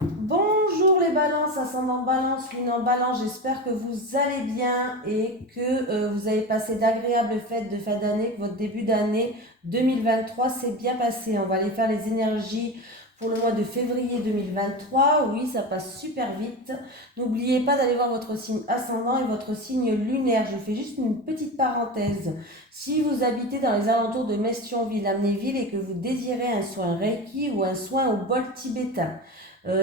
Bonjour les balances, ascendant balance, lune en balance, j'espère que vous allez bien et que vous avez passé d'agréables fêtes de fin d'année, que votre début d'année 2023 s'est bien passé. On va aller faire les énergies pour le mois de février 2023. Oui, ça passe super vite. N'oubliez pas d'aller voir votre signe ascendant et votre signe lunaire. Je fais juste une petite parenthèse. Si vous habitez dans les alentours de Mestionville, Amnéville et que vous désirez un soin Reiki ou un soin au bol tibétain,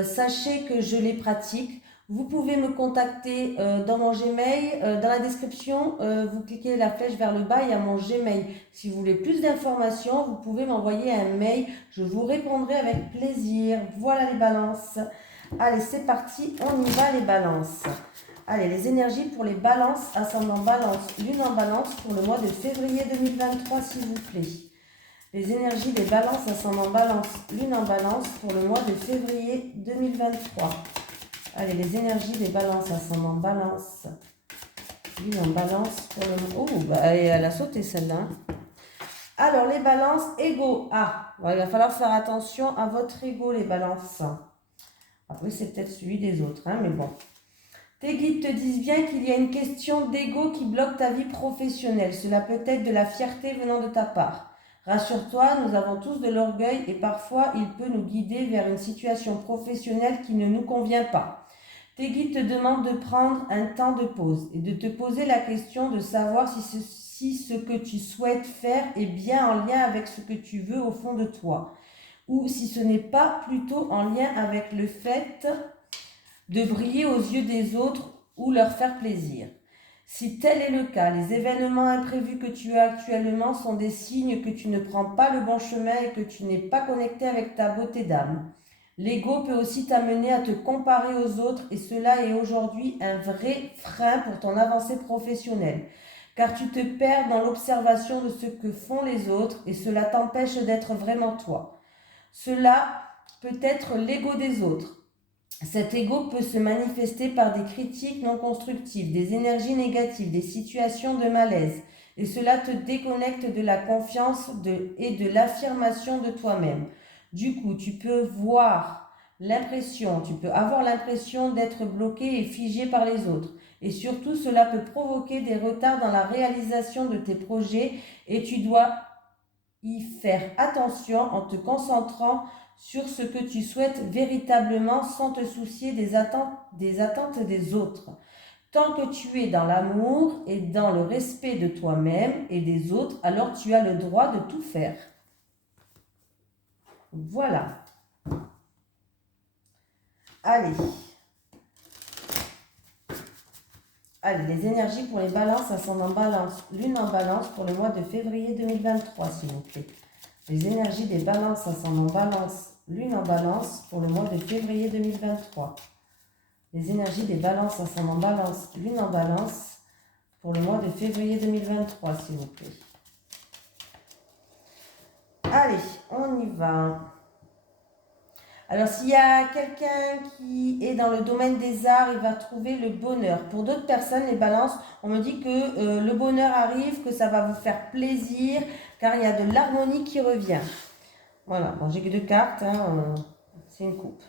sachez que je les pratique. Vous pouvez me contacter dans mon Gmail. Dans la description, vous cliquez la flèche vers le bas, il y a mon Gmail. Si vous voulez plus d'informations, vous pouvez m'envoyer un mail. Je vous répondrai avec plaisir. Voilà les balances. Allez, c'est parti, on y va les balances. Allez, les énergies pour les balances, ascendant balance, lune en balance pour le mois de février 2023, s'il vous plaît. Les énergies des balances, ascendant balance, lune en balance pour le mois de février 2023. Allez, les énergies des balances, ascendant balance, lune en balance pour le mois... Oh, bah, elle a sauté celle-là. Alors, les balances, égaux. Ah, il va falloir faire attention à votre ego, les balances. Après, c'est peut-être celui des autres, hein, mais bon. Tes guides te disent bien qu'il y a une question d'ego qui bloque ta vie professionnelle. Cela peut être de la fierté venant de ta part. Rassure-toi, nous avons tous de l'orgueil et parfois il peut nous guider vers une situation professionnelle qui ne nous convient pas. Tes guides te demandent de prendre un temps de pause et de te poser la question de savoir si ce que tu souhaites faire est bien en lien avec ce que tu veux au fond de toi, ou si ce n'est pas plutôt en lien avec le fait de briller aux yeux des autres ou leur faire plaisir. Si tel est le cas, les événements imprévus que tu as actuellement sont des signes que tu ne prends pas le bon chemin et que tu n'es pas connecté avec ta beauté d'âme. L'ego peut aussi t'amener à te comparer aux autres et cela est aujourd'hui un vrai frein pour ton avancée professionnelle, car tu te perds dans l'observation de ce que font les autres et cela t'empêche d'être vraiment toi. Cela peut être l'ego des autres. Cet ego peut se manifester par des critiques non constructives, des énergies négatives, des situations de malaise. Et cela te déconnecte de la confiance et de l'affirmation de toi-même. Du coup, tu peux avoir l'impression d'être bloqué et figé par les autres. Et surtout, cela peut provoquer des retards dans la réalisation de tes projets et tu dois y faire attention en te concentrant sur ce que tu souhaites véritablement sans te soucier des attentes des autres. Tant que tu es dans l'amour et dans le respect de toi-même et des autres, alors tu as le droit de tout faire. Voilà. Allez. Allez, les énergies pour les balances, ascendant balance, lune en balance pour le mois de février 2023, s'il vous plaît. Les énergies des balances, ascendant balance, lune en balance pour le mois de février 2023. Les énergies des balances, ascendant balance, lune en balance pour le mois de février 2023, s'il vous plaît. Allez, on y va. Alors, s'il y a quelqu'un qui est dans le domaine des arts, il va trouver le bonheur. Pour d'autres personnes, les balances, on me dit que le bonheur arrive, que ça va vous faire plaisir, car il y a de l'harmonie qui revient. Voilà, bon, j'ai que deux cartes, hein, c'est une coupe.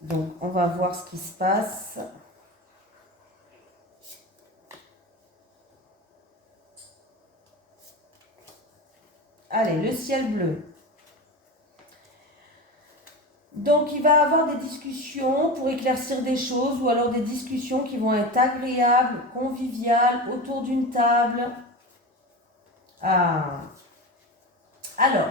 Donc, on va voir ce qui se passe. Allez, le ciel bleu. Donc, il va avoir des discussions pour éclaircir des choses ou alors des discussions qui vont être agréables, conviviales, autour d'une table. Ah. Alors,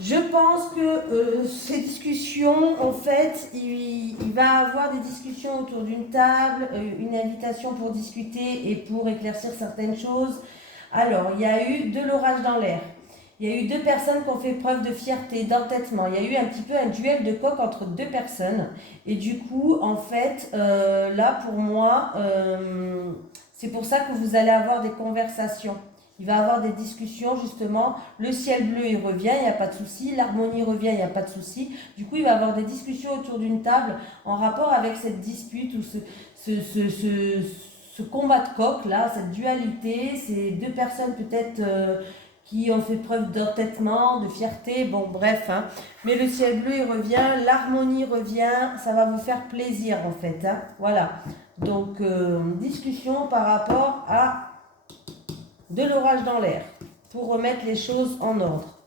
je pense que ces discussions, en fait, il va avoir des discussions autour d'une table, une invitation pour discuter et pour éclaircir certaines choses. Alors, il y a eu de l'orage dans l'air. Il y a eu deux personnes qui ont fait preuve de fierté, d'entêtement. Il y a eu un petit peu un duel de coq entre deux personnes. Et du coup, en fait, là, pour moi, c'est pour ça que vous allez avoir des conversations. Il va avoir des discussions, justement. Le ciel bleu, il revient, il n'y a pas de souci. L'harmonie revient, il n'y a pas de souci. Du coup, il va avoir des discussions autour d'une table en rapport avec cette dispute ou ce combat de coq, là, cette dualité. C'est deux personnes peut-être qui ont fait preuve d'entêtement, de fierté, bon bref, hein. Mais le ciel bleu, il revient, l'harmonie revient, ça va vous faire plaisir en fait, hein. Voilà, donc discussion par rapport à de l'orage dans l'air, pour remettre les choses en ordre.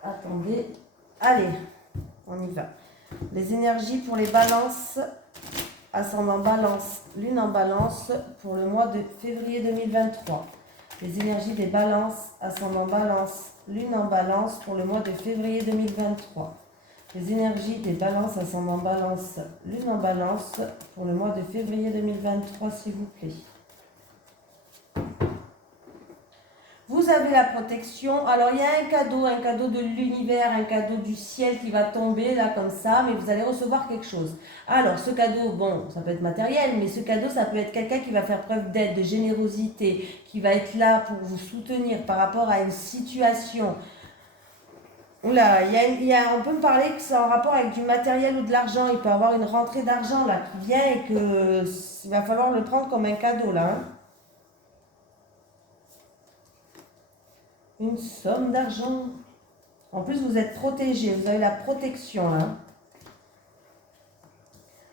Attendez, allez, on y va. Les énergies pour les balances, ascendant balance, lune en balance pour le mois de février 2023. Les énergies des balances, ascendant balance, lune en balance pour le mois de février 2023. Les énergies des balances, ascendant balance, lune en balance pour le mois de février 2023, s'il vous plaît. Vous avez la protection. Alors, il y a un cadeau de l'univers, un cadeau du ciel qui va tomber là comme ça, mais vous allez recevoir quelque chose. Alors, ce cadeau, bon, ça peut être matériel, mais ce cadeau, ça peut être quelqu'un qui va faire preuve d'aide, de générosité, qui va être là pour vous soutenir par rapport à une situation. Oula, on peut me parler que c'est en rapport avec du matériel ou de l'argent. Il peut y avoir une rentrée d'argent là qui vient et qu'il va falloir le prendre comme un cadeau là, hein. Une somme d'argent. En plus, vous êtes protégé, vous avez la protection là.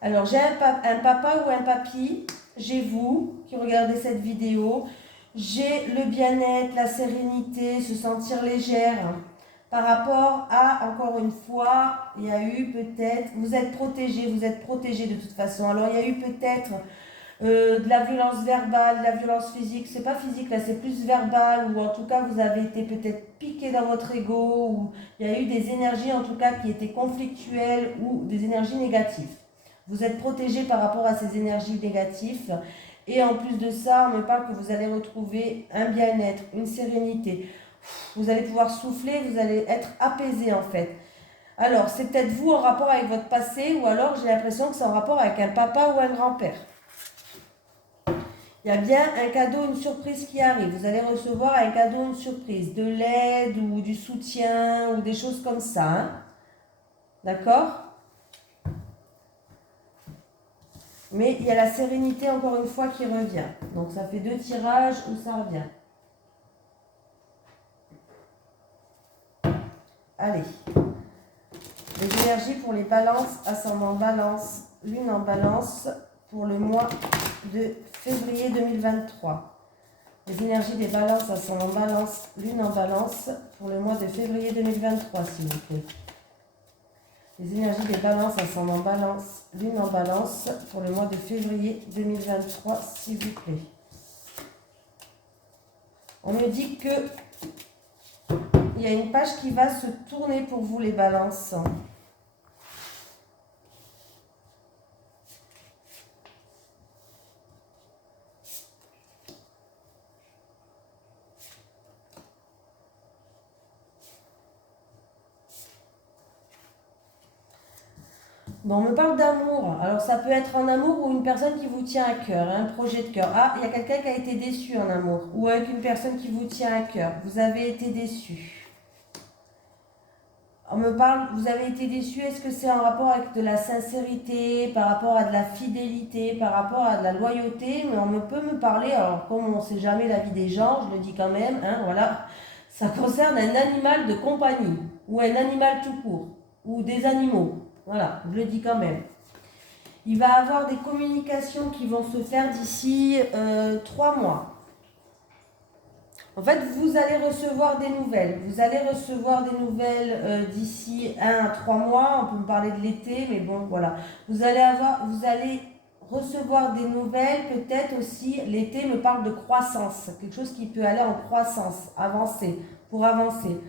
Alors, j'ai un papa ou un papy, j'ai vous qui regardez cette vidéo, j'ai le bien-être, la sérénité, se sentir légère. Par rapport à, encore une fois, il y a eu peut-être, vous êtes protégé de toute façon. Alors, il y a eu peut-être de la violence verbale, de la violence physique. C'est pas physique là, c'est plus verbal, ou en tout cas vous avez été peut-être piqué dans votre ego, ou il y a eu des énergies en tout cas qui étaient conflictuelles ou des énergies négatives. Vous êtes protégé par rapport à ces énergies négatives, et en plus de ça, on me parle que vous allez retrouver un bien-être, une sérénité. Vous allez pouvoir souffler, vous allez être apaisé en fait. Alors, c'est peut-être vous en rapport avec votre passé, ou alors j'ai l'impression que c'est en rapport avec un papa ou un grand-père. Il y a bien un cadeau, une surprise qui arrive. Vous allez recevoir un cadeau, une surprise, de l'aide ou du soutien ou des choses comme ça, hein. D'accord? Mais il y a la sérénité encore une fois qui revient. Donc ça fait 2 tirages où ça revient. Allez. Les énergies pour les balances, ascendant balance, lune en balance pour le mois de février 2023. Les énergies des balances, ascendant balance, lune en balance pour le mois de février 2023, s'il vous plaît. Les énergies des balances, ascendant balance, lune en balance pour le mois de février 2023, s'il vous plaît. On me dit que il y a une page qui va se tourner pour vous, les balances. Bon, on me parle d'amour. Alors, ça peut être en amour ou une personne qui vous tient à cœur, un projet de cœur. Ah, il y a quelqu'un qui a été déçu en amour. Ou avec une personne qui vous tient à cœur. Vous avez été déçu. On me parle, vous avez été déçu. Est-ce que c'est en rapport avec de la sincérité, par rapport à de la fidélité, par rapport à de la loyauté? Mais on peut me parler, alors comme on ne sait jamais la vie des gens, je le dis quand même, hein, voilà. Ça concerne un animal de compagnie. Ou un animal tout court. Ou des animaux. Voilà, je le dis quand même. Il va y avoir des communications qui vont se faire d'ici 3 mois. En fait, vous allez recevoir des nouvelles. Vous allez recevoir des nouvelles d'ici 1 à 3 mois. On peut me parler de l'été, mais bon, voilà. Vous allez recevoir des nouvelles, peut-être aussi, l'été me parle de croissance. Quelque chose qui peut aller en croissance, avancer, pour avancer.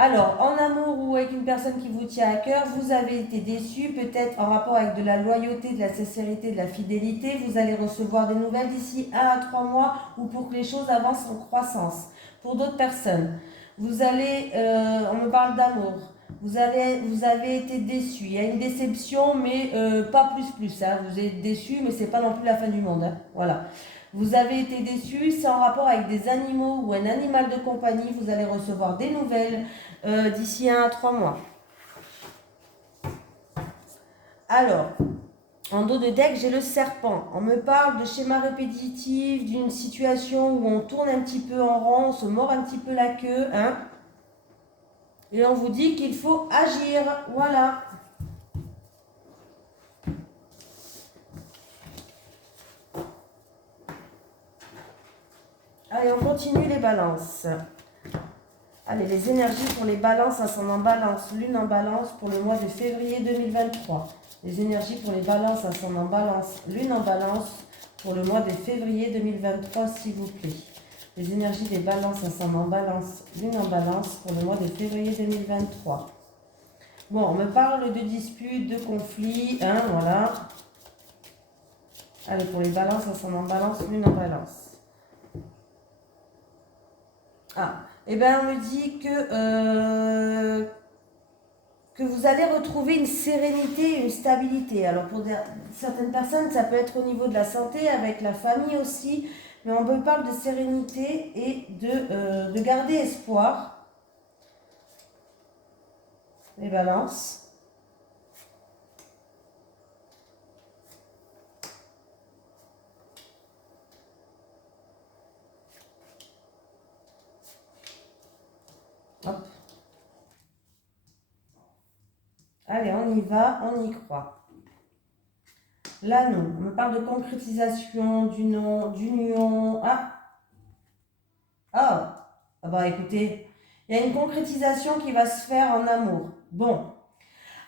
Alors, en amour ou avec une personne qui vous tient à cœur, vous avez été déçu, peut-être en rapport avec de la loyauté, de la sincérité, de la fidélité. Vous allez recevoir des nouvelles d'ici 1 à 3 mois ou pour que les choses avancent en croissance. Pour d'autres personnes, vous allez, on me parle d'amour. Vous avez été déçu. Il y a une déception, mais pas plus. Hein. Vous êtes déçu, mais c'est pas non plus la fin du monde. Hein. Voilà. Vous avez été déçu, c'est en rapport avec des animaux ou un animal de compagnie. Vous allez recevoir des nouvelles d'ici 1 à 3 mois. Alors, En dos de deck, j'ai le serpent. On me parle de schéma répétitif, d'une situation où on tourne un petit peu en rond, on se mord un petit peu la queue, hein. Et on vous dit qu'il faut agir. Voilà. Allez, on continue les balances. Allez, les énergies pour les balances, ascendant balance, lune en balance pour le mois de février 2023. Les énergies pour les balances, ascendant balance, lune en balance pour le mois de février 2023, s'il vous plaît. Les énergies des balances, ascendant balance, lune en balance pour le mois de février 2023. Bon, on me parle de disputes, de conflits, hein, voilà. Allez, pour les balances, ascendant balance, lune en balance. Ah, et bien on me dit que vous allez retrouver une sérénité, une stabilité. Alors pour certaines personnes, ça peut être au niveau de la santé, avec la famille aussi, mais on me parle de sérénité et de garder espoir. Les balances. Hop. Allez, on y va, on y croit. Là, non. On me parle de concrétisation, d'union. Ah! Ah! Ah bah écoutez, il y a une concrétisation qui va se faire en amour. Bon.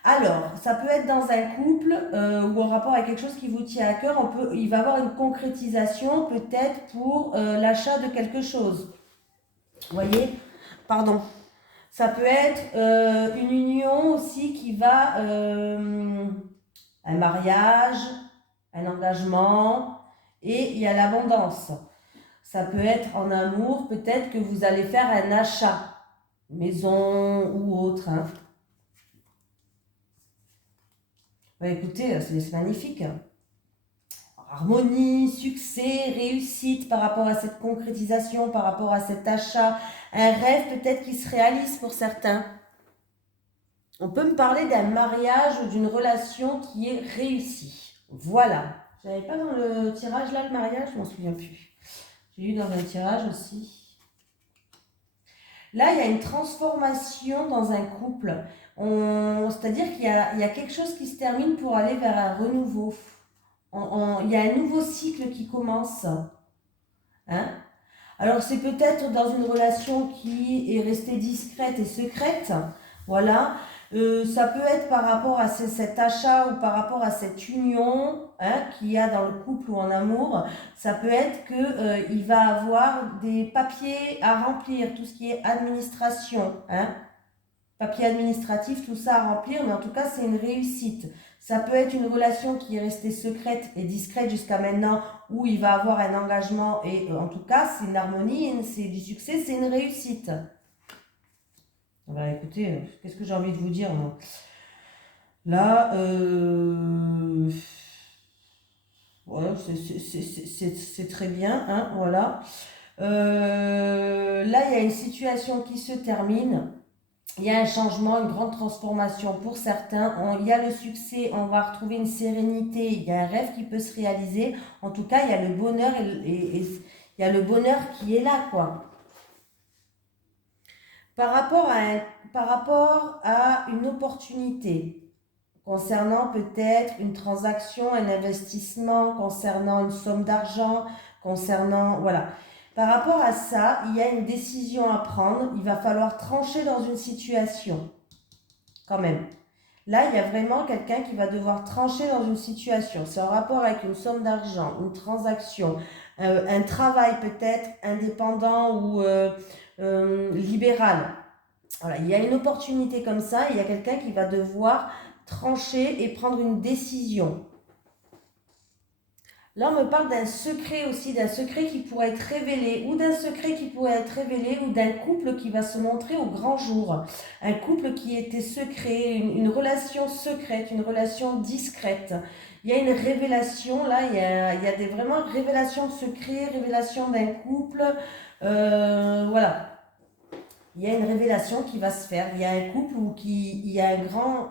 Alors, ça peut être dans un couple ou en rapport avec quelque chose qui vous tient à cœur. Il va y avoir une concrétisation peut-être pour l'achat de quelque chose. Vous voyez? Pardon. Ça peut être une union aussi qui va, un mariage, un engagement, et il y a l'abondance. Ça peut être en amour, peut-être que vous allez faire un achat, maison ou autre. Hein. Bah, écoutez, c'est magnifique. Harmonie, succès, réussite par rapport à cette concrétisation, par rapport à cet achat. Un rêve peut-être qui se réalise pour certains. On peut me parler d'un mariage ou d'une relation qui est réussie. Voilà. J'avais pas dans le tirage là le mariage, je m'en souviens plus. J'ai eu dans un tirage aussi. Là, il y a une transformation dans un couple. C'est-à-dire qu'il y a quelque chose qui se termine pour aller vers un renouveau. Il y a un nouveau cycle qui commence. Hein? Alors, c'est peut-être dans une relation qui est restée discrète et secrète. Voilà. Ça peut être par rapport à cet achat ou par rapport à cette union hein, qu'il y a dans le couple ou en amour. Ça peut être qu'il va avoir des papiers à remplir, tout ce qui est administration. Hein, papier administratif, tout ça à remplir, mais en tout cas, c'est une réussite. Ça peut être une relation qui est restée secrète et discrète jusqu'à maintenant, où il va avoir un engagement et en tout cas, c'est une harmonie, c'est du succès, c'est une réussite. Bah, écoutez, qu'est-ce que j'ai envie de vous dire, moi? Là, ouais, c'est très bien, hein, voilà. Là, il y a une situation qui se termine. Il y a un changement, une grande transformation pour certains. Il y a le succès, on va retrouver une sérénité, il y a un rêve qui peut se réaliser. En tout cas, il y a le bonheur et il y a le bonheur qui est là, quoi. Par rapport à une opportunité, concernant peut-être une transaction, un investissement, concernant une somme d'argent, concernant, voilà. Par rapport à ça, il y a une décision à prendre, il va falloir trancher dans une situation, quand même. Là, il y a vraiment quelqu'un qui va devoir trancher dans une situation. C'est en rapport avec une somme d'argent, une transaction, un travail peut-être indépendant ou libéral. Voilà, il y a une opportunité comme ça, il y a quelqu'un qui va devoir trancher et prendre une décision. Là, on me parle d'un secret aussi, d'un secret qui pourrait être révélé, ou d'un secret qui pourrait être révélé, ou d'un couple qui va se montrer au grand jour. Un couple qui était secret, une relation secrète, une relation discrète. Il y a une révélation, là, il y a vraiment révélation de secret, révélation d'un couple. Voilà. Il y a une révélation qui va se faire. Il y a un couple où il y a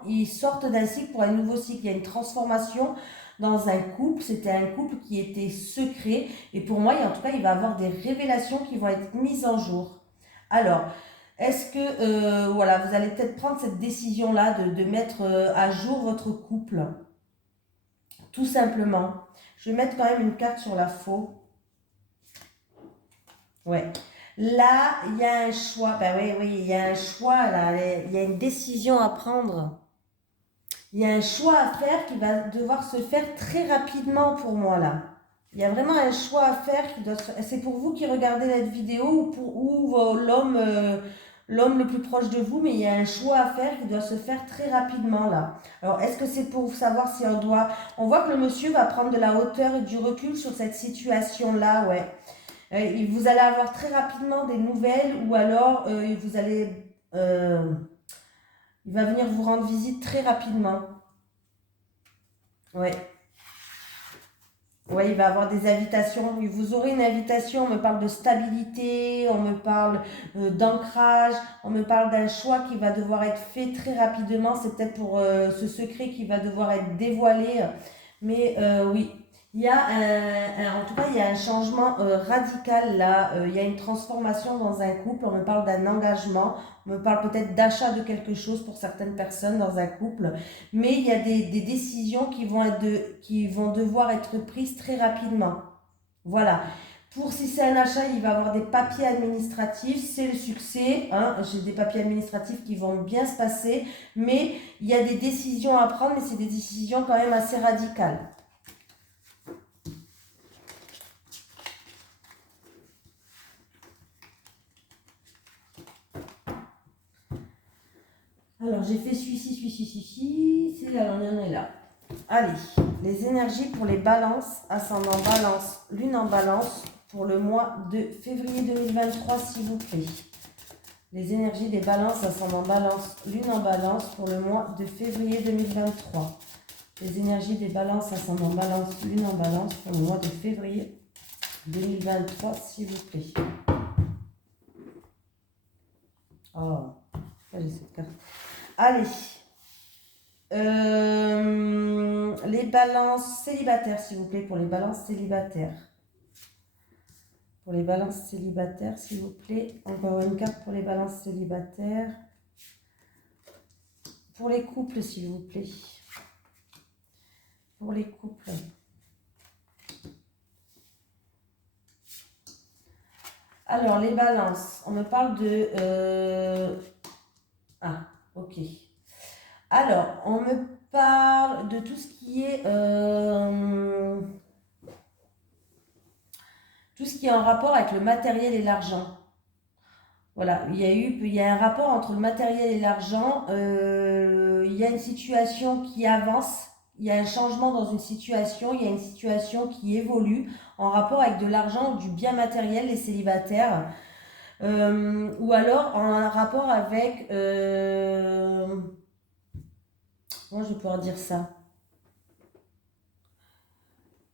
ils sortent d'un cycle pour un nouveau cycle. Il y a une transformation dans un couple. C'était un couple qui était secret. Et pour moi, en tout cas, il va y avoir des révélations qui vont être mises en jour. Alors, est-ce que, voilà, vous allez peut-être prendre cette décision-là de mettre à jour votre couple, tout simplement. Je vais mettre quand même une carte sur la faux. Ouais. Là, il y a un choix. Ben oui, oui, il y a un choix là. Il y a une décision à prendre. Il y a un choix à faire qui va devoir se faire très rapidement pour moi là. Il y a vraiment un choix à faire qui doit se faire. C'est pour vous qui regardez cette vidéo ou l'homme le plus proche de vous, mais il y a un choix à faire qui doit se faire très rapidement là. Alors, est-ce que c'est pour savoir si on doit... On voit que le monsieur va prendre de la hauteur et du recul sur cette situation-là, ouais. Vous allez avoir très rapidement des nouvelles ou alors vous allez, il va venir vous rendre visite très rapidement. Ouais. Ouais, il va avoir des invitations. Vous aurez une invitation. On me parle de stabilité, on me parle d'ancrage, on me parle d'un choix qui va devoir être fait très rapidement. C'est peut-être pour ce secret qui va devoir être dévoilé. Mais oui, il y a en tout cas, il y a un changement radical là. Il y a une transformation dans un couple. On me parle d'un engagement. On me parle peut-être d'achat de quelque chose pour certaines personnes dans un couple. Mais il y a des décisions qui vont devoir être prises très rapidement. Voilà. Pour si c'est un achat, il va y avoir des papiers administratifs, c'est le succès. Hein. J'ai des papiers administratifs qui vont bien se passer, mais il y a des décisions à prendre, mais c'est des décisions quand même assez radicales. Alors, j'ai fait celui-ci, c'est là, on en est là. Allez, les énergies pour les balances, ascendant balance, lune en balance, pour le mois de février 2023, s'il vous plaît. Les énergies des balances, ascendant balance, lune en balance, pour le mois de février 2023. Les énergies des balances, ascendant balance, lune en balance, pour le mois de février 2023, s'il vous plaît. Oh, j'ai cette carte. Allez. Les balances célibataires, s'il vous plaît, pour les balances célibataires. Pour les balances célibataires, s'il vous plaît. Encore une carte pour les balances célibataires. Pour les couples, s'il vous plaît. Pour les couples. Alors, les balances. On me parle de... Ah, ok. Alors, on me parle de tout ce qui est... tout ce qui est en rapport avec le matériel et l'argent. Voilà, il y a un rapport entre le matériel et l'argent. Il y a une situation qui avance. Il y a un changement dans une situation. Il y a une situation qui évolue en rapport avec de l'argent ou du bien matériel, les célibataires. Ou alors en rapport avec... comment je vais pouvoir dire ça?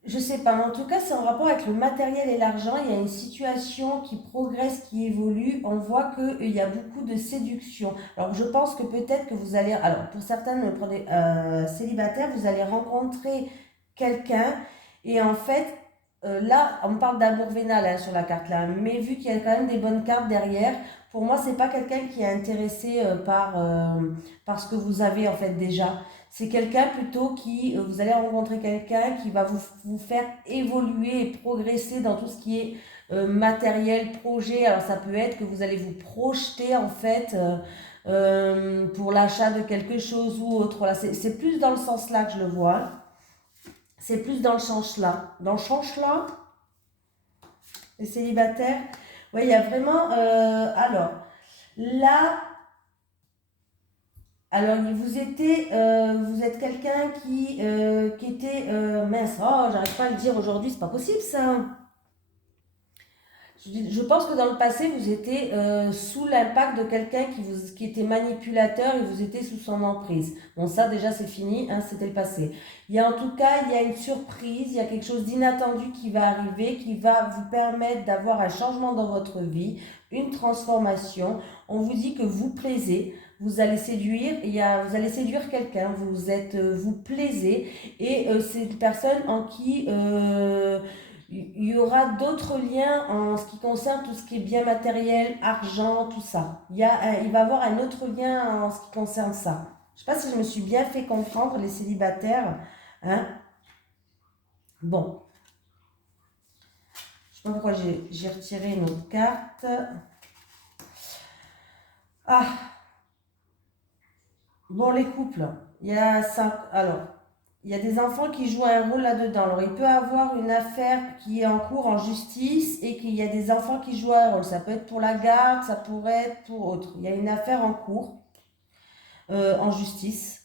Je sais pas, mais en tout cas, c'est en rapport avec le matériel et l'argent. Il y a une situation qui progresse, qui évolue. On voit qu'il y a beaucoup de séduction. Alors, je pense que peut-être que vous allez... Alors, pour certains célibataires, vous allez rencontrer quelqu'un. Et en fait, là, on parle d'amour vénal hein, sur la carte là. Mais vu qu'il y a quand même des bonnes cartes derrière, pour moi, c'est pas quelqu'un qui est intéressé par ce que vous avez en fait déjà. C'est quelqu'un plutôt qui, vous allez rencontrer quelqu'un qui va vous faire évoluer et progresser dans tout ce qui est matériel, projet. Alors ça peut être que vous allez vous projeter en fait pour l'achat de quelque chose ou autre. Voilà, c'est plus dans le sens là que je le vois. C'est plus dans le sens là. Dans le sens là, les célibataires. Oui, il y a vraiment... alors, là... Alors, vous êtes quelqu'un qui était mince. Oh, j'arrive pas à le dire aujourd'hui, c'est pas possible ça. Je pense que dans le passé, vous étiez sous l'impact de quelqu'un qui était manipulateur et vous étiez sous son emprise. Bon, ça déjà c'est fini, hein, c'était le passé. Il y a en tout cas, il y a une surprise, il y a quelque chose d'inattendu qui va arriver, qui va vous permettre d'avoir un changement dans votre vie, une transformation. On vous dit que vous plaisez, vous allez séduire, vous allez séduire quelqu'un, vous plaisez et c'est une personne en qui il y aura d'autres liens en ce qui concerne tout ce qui est bien matériel, argent, tout ça. Il va y avoir un autre lien en ce qui concerne ça. Je ne sais pas si je me suis bien fait comprendre, les célibataires. Hein? Bon. Je ne sais pas pourquoi j'ai retiré une autre carte. Ah. Bon, les couples. Il y a 5. Alors. Il y a des enfants qui jouent un rôle là-dedans. Alors, il peut avoir une affaire qui est en cours en justice et qu'il y a des enfants qui jouent un rôle. Ça peut être pour la garde, ça pourrait être pour autre. Il y a une affaire en cours en justice.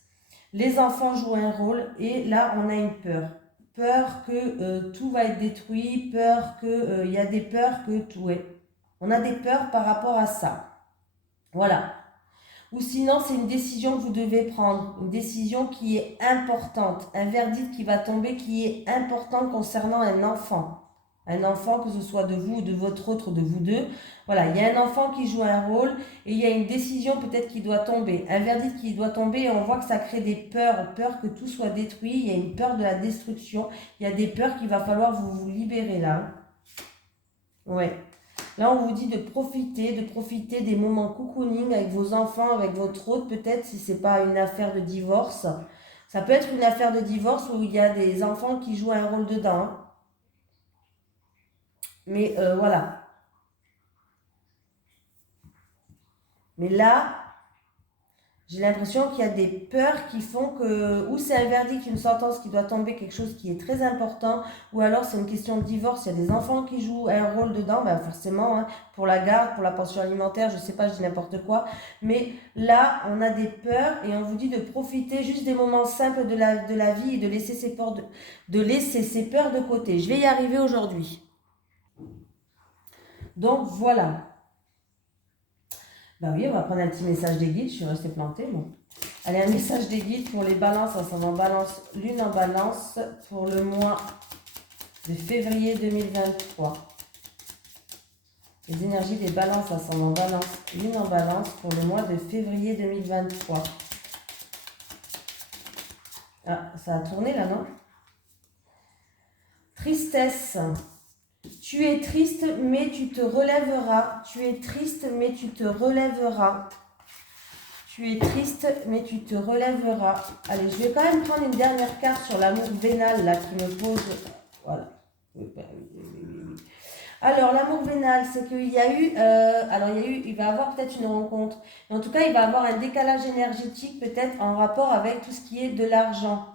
Les enfants jouent un rôle et là, on a une peur. Peur que tout va être détruit, peur que... il y a des peurs que tout est... On a des peurs par rapport à ça. Voilà. Ou sinon, c'est une décision que vous devez prendre, une décision qui est importante, un verdict qui va tomber qui est important concernant un enfant. Un enfant, que ce soit de vous ou de votre autre, de vous deux. Voilà, il y a un enfant qui joue un rôle et il y a une décision peut-être qui doit tomber, un verdict qui doit tomber et on voit que ça crée des peurs, peur que tout soit détruit, il y a une peur de la destruction, il y a des peurs qu'il va falloir vous libérer là. Ouais. Là, on vous dit de profiter des moments cocooning avec vos enfants, avec votre hôte, peut-être si ce n'est pas une affaire de divorce. Ça peut être une affaire de divorce où il y a des enfants qui jouent un rôle dedans. Hein. Mais voilà. Mais là, j'ai l'impression qu'il y a des peurs qui font que, ou c'est un verdict, une sentence qui doit tomber, quelque chose qui est très important, ou alors c'est une question de divorce, il y a des enfants qui jouent un rôle dedans, ben forcément, hein, pour la garde, pour la pension alimentaire, je sais pas, je dis n'importe quoi, mais là, on a des peurs et on vous dit de profiter juste des moments simples de la vie et de laisser ces peurs de côté. Je vais y arriver aujourd'hui. Donc voilà. Bah oui, on va prendre un petit message des guides. Je suis restée plantée, bon. Allez, un message des guides pour les balances, ascendant balance, lune en balance, pour le mois de février 2023. Les énergies des balances, ascendant balance, lune en balance, pour le mois de février 2023. Ah, ça a tourné là, non? Tristesse. Tu es triste, mais tu te relèveras. Tu es triste, mais tu te relèveras. Tu es triste, mais tu te relèveras. Allez, je vais quand même prendre une dernière carte sur l'amour vénal, là, qui me pose... Voilà. Alors, l'amour vénal, c'est qu'il y a eu... il va y avoir peut-être une rencontre. Mais en tout cas, il va y avoir un décalage énergétique, peut-être en rapport avec tout ce qui est de l'argent.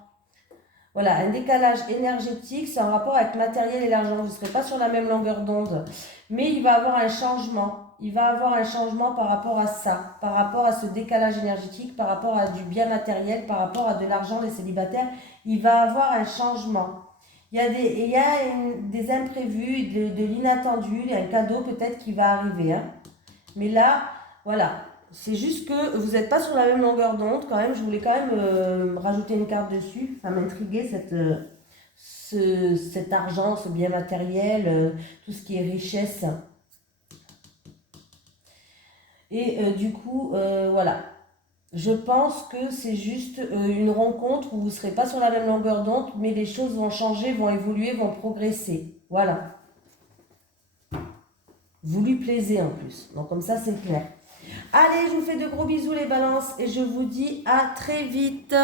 Voilà, un décalage énergétique, c'est en rapport avec le matériel et l'argent. Vous ne serez pas sur la même longueur d'onde. Mais il va y avoir un changement. Il va y avoir un changement par rapport à ça, par rapport à ce décalage énergétique, par rapport à du bien matériel, par rapport à de l'argent, les célibataires. Il va y avoir un changement. Il y a des imprévus, de l'inattendu, un cadeau peut-être qui va arriver. Hein. Mais là, voilà. C'est juste que vous n'êtes pas sur la même longueur d'onde quand même. Je voulais quand même rajouter une carte dessus. Ça m'intriguait cet argent, ce bien matériel, tout ce qui est richesse. Et du coup, voilà. Je pense que c'est juste une rencontre où vous ne serez pas sur la même longueur d'onde, mais les choses vont changer, vont évoluer, vont progresser. Voilà. Vous lui plaisez en plus. Donc comme ça, c'est clair. Allez, je vous fais de gros bisous les balances et je vous dis à très vite.